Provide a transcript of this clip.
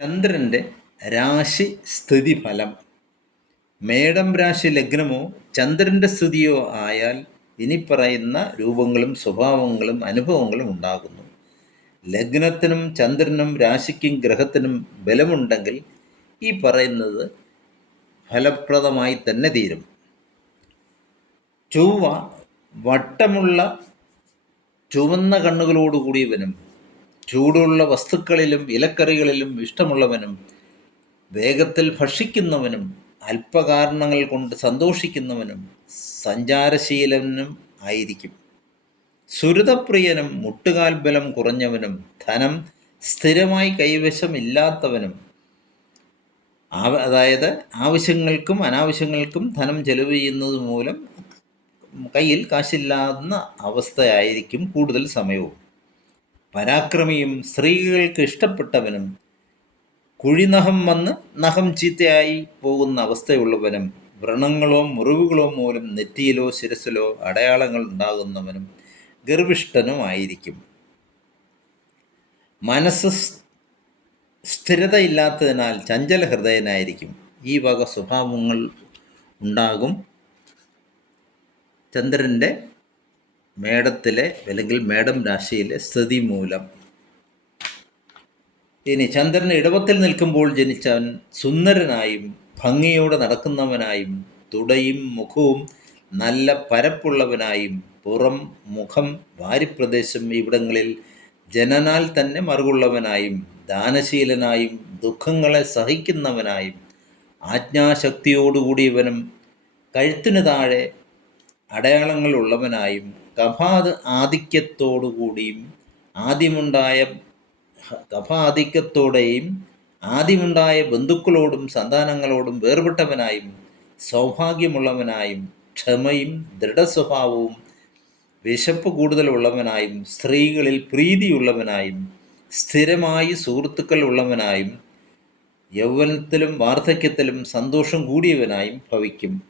ചന്ദ്രന്റെ രാശി സ്ഥിതി ഫലം. മേടം രാശി ലഗ്നമോ ചന്ദ്രന്റെ സ്ഥിതിയോ ആയാൽ ഇനി പറയുന്ന രൂപങ്ങളും സ്വഭാവങ്ങളും അനുഭവങ്ങളും ഉണ്ടാകുന്നു. ലഗ്നത്തിനും ചന്ദ്രനും രാശിക്കും ഗ്രഹത്തിനും ബലമുണ്ടെങ്കിൽ ഈ പറയുന്നത് ഫലപ്രദമായി തന്നെ തീരും. ചൊവ്വ വട്ടമുള്ള ചുവന്ന കണ്ണുകളോടുകൂടിയവനും ചൂടുള്ള വസ്തുക്കളിലും ഇലക്കറികളിലും ഇഷ്ടമുള്ളവനും വേഗത്തിൽ ഭക്ഷിക്കുന്നവനും അല്പകാരണങ്ങൾ കൊണ്ട് സന്തോഷിക്കുന്നവനും സഞ്ചാരശീലനും ആയിരിക്കും. സുരതപ്രിയനും മുട്ടുകാൽ ബലം കുറഞ്ഞവനും ധനം സ്ഥിരമായി കൈവശമില്ലാത്തവനും അതായത് ആവശ്യങ്ങൾക്കും അനാവശ്യങ്ങൾക്കും ധനം ചെലവ് ചെയ്യുന്നത് മൂലം കയ്യിൽ കാശില്ലാന്ന അവസ്ഥയായിരിക്കും കൂടുതൽ സമയവും. പരാക്രമിയും സ്ത്രീകൾക്ക് ഇഷ്ടപ്പെട്ടവനും കുഴിനഖം വന്ന് നഖം ചീത്തയായി പോകുന്ന അവസ്ഥയുള്ളവനും വ്രണങ്ങളോ മുറിവുകളോ മൂലം നെറ്റിയിലോ ശിരസിലോ അടയാളങ്ങൾ ഉണ്ടാകുന്നവനും ഗർഭിഷ്ഠനുമായിരിക്കും മനസ്സ് സ്ഥിരതയില്ലാത്തതിനാൽ ചഞ്ചല ഹൃദയനായിരിക്കും. ഈ വക സ്വഭാവങ്ങൾ ഉണ്ടാകും. ചന്ദ്രന്റെ മേടത്തിലെ അല്ലെങ്കിൽ മേടം രാശിയിലെ സ്ഥിതി മൂലം. ഇനി ചന്ദ്രൻ ഇടവത്തിൽ നിൽക്കുമ്പോൾ ജനിച്ചവൻ സുന്ദരനായും ഭംഗിയോടെ നടക്കുന്നവനായും തുടയും മുഖവും നല്ല പരപ്പുള്ളവനായും പുറം മുഖം വാരിപ്രദേശം ഇവിടങ്ങളിൽ ജനനാൽ തന്നെ മറുകുള്ളവനായും ദാനശീലനായും ദുഃഖങ്ങളെ സഹിക്കുന്നവനായും ആജ്ഞാശക്തിയോടുകൂടിയവനും കഴുത്തിനു താഴെ അടയാളങ്ങളുള്ളവനായും കഫാത് ആധിക്യത്തോടുകൂടിയും ആദ്യമുണ്ടായ കഫാധിക്യത്തോടെയും ആദ്യമുണ്ടായ ബന്ധുക്കളോടും സന്താനങ്ങളോടും വേർപെട്ടവനായും സൗഭാഗ്യമുള്ളവനായും ക്ഷമയും ദൃഢസ്വഭാവവും വിശപ്പ് കൂടുതലുള്ളവനായും സ്ത്രീകളിൽ പ്രീതിയുള്ളവനായും സ്ഥിരമായി സുഹൃത്തുക്കൾ ഉള്ളവനായും യൗവനത്തിലും വാർദ്ധക്യത്തിലും സന്തോഷം കൂടിയവനായും ഭവിക്കും.